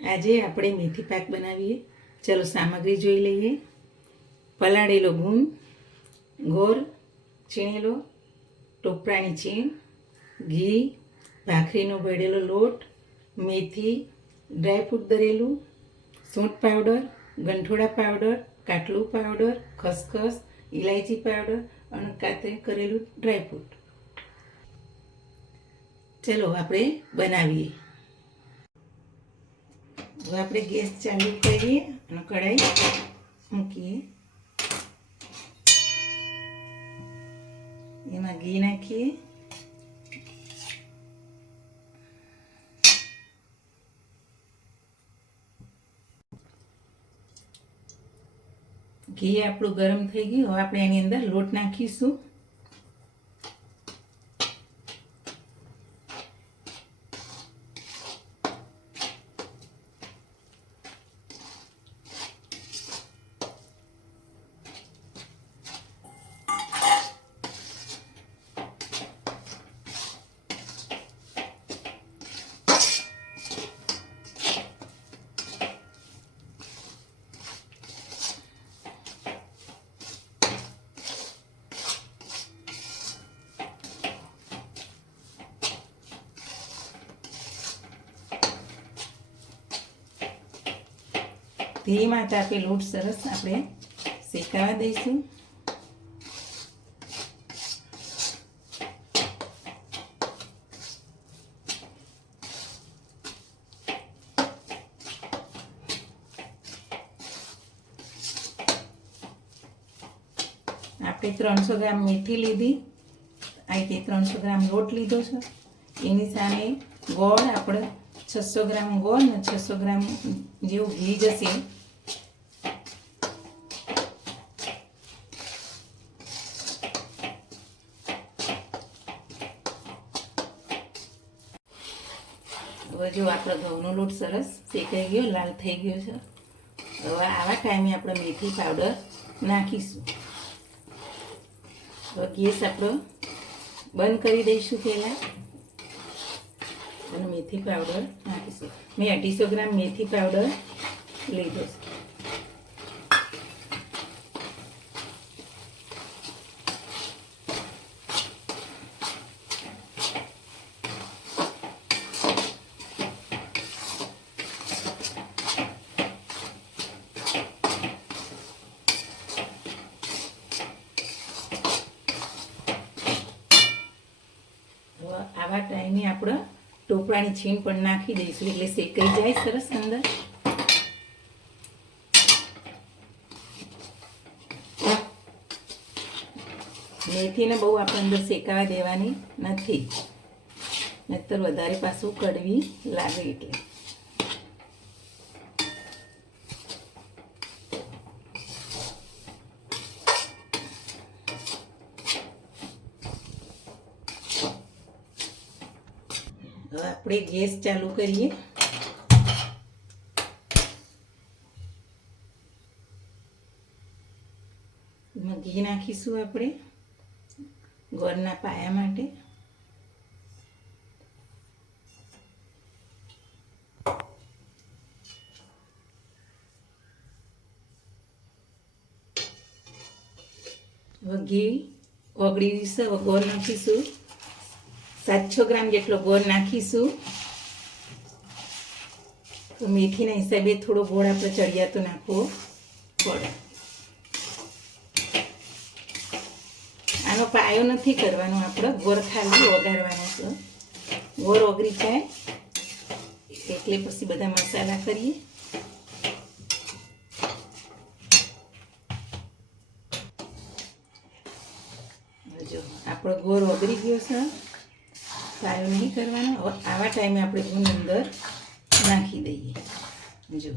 આજે આપણે મેથી પાક બનાવીએ. ચલો સામગ્રી જોઈ લઈએ. પલાળેલો ગુંદ, ગોળ છીણેલો, ટોપરાની છીણ, ઘી, ભાખરીનો ભળેલો લોટ, મેથી, ડ્રાયફ્રૂટ દરેલું, સૂંઠ પાવડર, ગંઠોડા પાવડર, કાટલું પાવડર, ખસખસ, ઇલાયચી પાવડર અને કાતરી કરેલું ડ્રાયફ્રૂટ. ચલો આપણે બનાવીએ. હવે આપણે ગેસ ચાલુ કરીએ અને કઢાઈ મૂકીએ. એમાં ઘી નાખીએ. ઘી આપણું ગરમ થઈ ગયું. હવે આપણે એની અંદર લોટ નાખીશું. ધીમા તાપે લોટ સરસ આપણે શેકાવા દઈશું. આપણે 300 ગ્રામ મેથી લીધી. આ રીતે 300 ગ્રામ લોટ લીધો છે. એની સામે ગોળ આપણે 600 ગ્રામ ગોળ ને 600 ગ્રામ જેવું ઘી જશે. હવે જો આપણો ઘઉંનો લોટ સરસ શેકાઈ ગયો, લાલ થઈ ગયો છે. હવે આવા ટાઈમે આપણે મેથી પાવડર નાખીશું. હવે ગેસ આપણો બંધ કરી દઈશું પહેલાં અને મેથી પાવડર નાખીશું. મેં 250 ગ્રામ મેથી પાવડર લીધો છે. આવા ટાઈમે આપણે ટોપરાની છીણ પણ નાખી દઈશું એટલે શેકાઈ જાય સરસ અંદર. મેથીને બહુ આપણે અંદર શેકાવા દેવાની નથી, નહીંતર વધારે પાછું કડવી લાગે. એટલે હવે આપણે ગેસ ચાલુ કરીએ. એમાં ઘી નાખીશું આપણે ગોળના પાયા માટે. હવે ઘી ઓગળી જશે. હવે ગોળ નાખીશું. 700 ગ્રામ જેટલો ગોળ નાખીશું. તો મેથીના હિસાબે થોડો ગોળ આપણે ચડિયાતો નાખવો પડે. આનો પાયો નથી કરવાનો, આપણે ગોળ ખાલી ઓગાળવાનો છે. ગોળ ઓગળી જાય એટલે પછી બધા મસાલા કરીએ. જો આપણો ગોળ ઓગળી ગયો છે, પાયો નહીં કરવાનો. હવે આવા ટાઈમે આપણે ગુંદ અંદર નાખી દઈએ. જો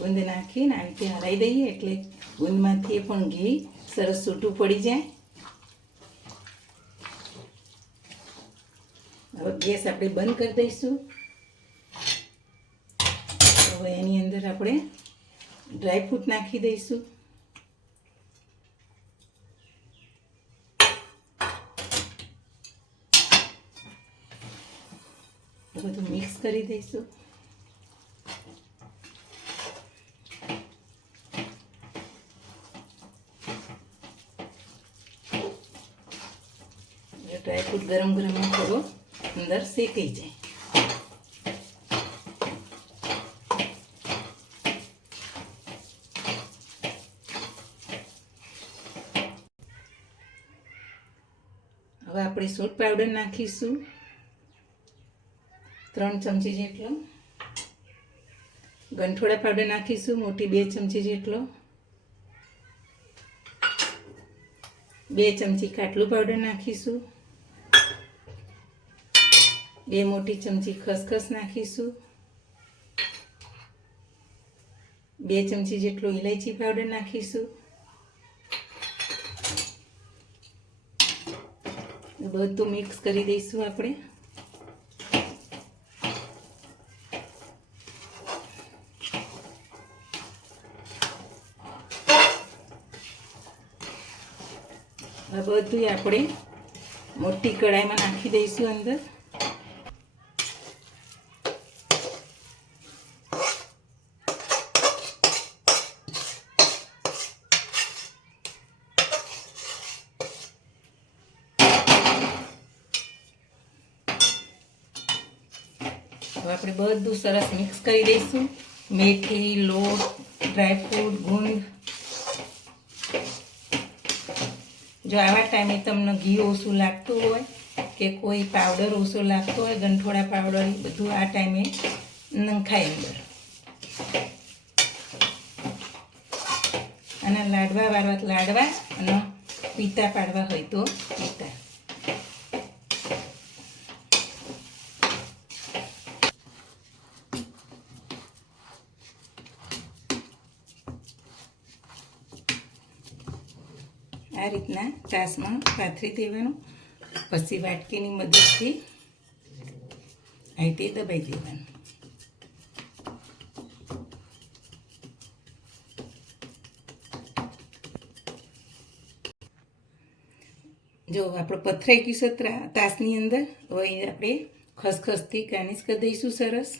ગુંદ નાખીને આવી રીતે હલાવી દઈએ એટલે ગુંદમાંથી પણ ઘી સરસ છૂટું પડી જાય. હવે ગેસ આપણે બંધ કરી દઈશું. હવે એની અંદર આપણે ડ્રાયફ્રૂટ નાખી દઈશું. બધું મિક્સ કરી દઈશું. ડ્રાયફ્રૂટ ગરમ ગરમમાં થોડો અંદર શેકાઈ જાય. હવે આપણે સૂંઠ પાવડર નાખીશું 3 ચમચી જેટલો. ગંઠોડા પાવડર નાખીશું મોટી 2 ચમચી જેટલો. 2 ચમચી ખાટલું પાવડર નાખીશું. 2 મોટી ચમચી ખસખસ નાખીશું. 2 ચમચી જેટલો ઇલાયચી પાવડર નાખીશું. બધું મિક્સ કરી દઈશું આપણે. આ બધું આપણે મોટી કઢાઈમાં નાખી દઈશું અંદર. હવે આપણે બધું સરસ મિક્સ કરી દઈશું. મેથી, લોટ, ડ્રાયફ્રૂટ, ગુંદ. જો આવા ટાઈમે તમને ઘી ઓછું લાગતું હોય કે કોઈ પાવડર ઓછો લાગતો હોય, ગંઠોડા પાવડર, બધું આ ટાઈમે નંખાય અંદર. અને લાડવા વાળવા લાડવા અને પીતા પાડવા હોય તો પીતા. આ રીતના ચાસમાં પાથરી દેવાનું. પછી વાટકીની મદદથી આ રીતે દબાઈ દેવાનું. જો આપણે પથરાઈ ગયું છે તાસની અંદર. હવે આપણે ખસખસથી ગાર્નિશ કરી દઈશું સરસ.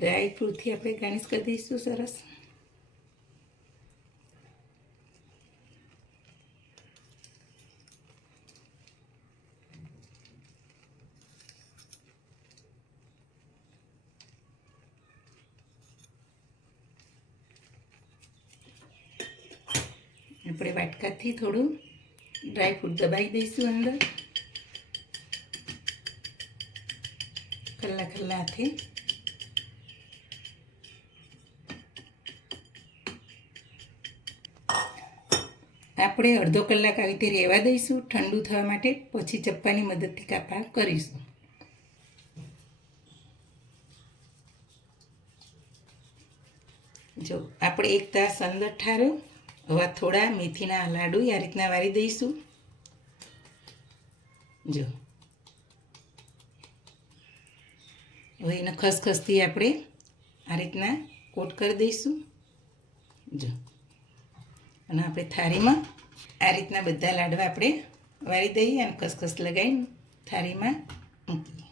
ડ્રાય ફ્રૂટથી આપણે ગાર્નિશ કરી દઈશું સરસ. આપણે વાટકાથી થોડું ડ્રાયફ્રૂટ દબાવી દઈશું અંદર. ખલ્લા ખલ્લા હાથે. આપણે અડધો કલાક આવી રીતે રહેવા દઈશું ઠંડુ થવા માટે. પછી ચપ્પાની મદદથી કાપા કરીશું. જો આપણે 1 તાસ અંદર ઠાર્યો. હવે થોડા મેથીના લાડુ આ રીતના વારી દઈશું. જો હવે એને ખસખસથી આપણે આ રીતના કોટ કરી દઈશું. જો અને આપણે થાળીમાં આ રીતના બધા લાડવા આપણે વારી દઈએ અને ખસખસ લગાવીને થાળીમાં મૂકીએ.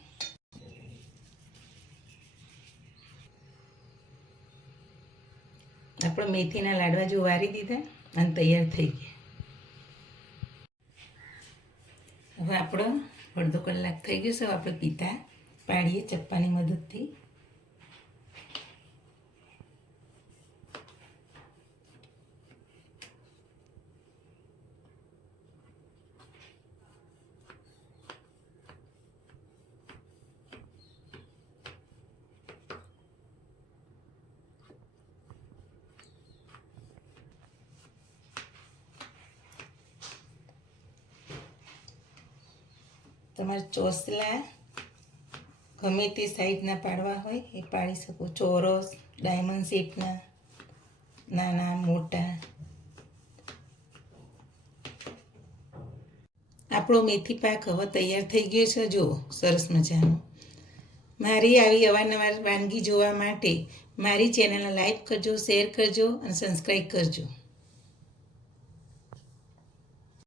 આપણે મેથીના લાડવા જો વારી દીધા અને તૈયાર થઈ ગયા. હવે આપણો અડધો કલાક થઈ ગયો છે. આપણે પીતા પાડીએ ચપ્પાની મદદથી. તમારે ચોસલા ગમે તે સાઈઝના પાડવા હોય એ પાડી શકો. ચોરસ, ડાયમંડ શેપના, નાના મોટા. આપણો મેથી પાક હવે તૈયાર થઈ ગયો છે. જુઓ સરસ મજાનો. મારી આવી અવારનવાર વાનગી જોવા માટે મારી ચેનલને લાઈક કરજો, શેર કરજો અને સબસ્ક્રાઈબ કરજો.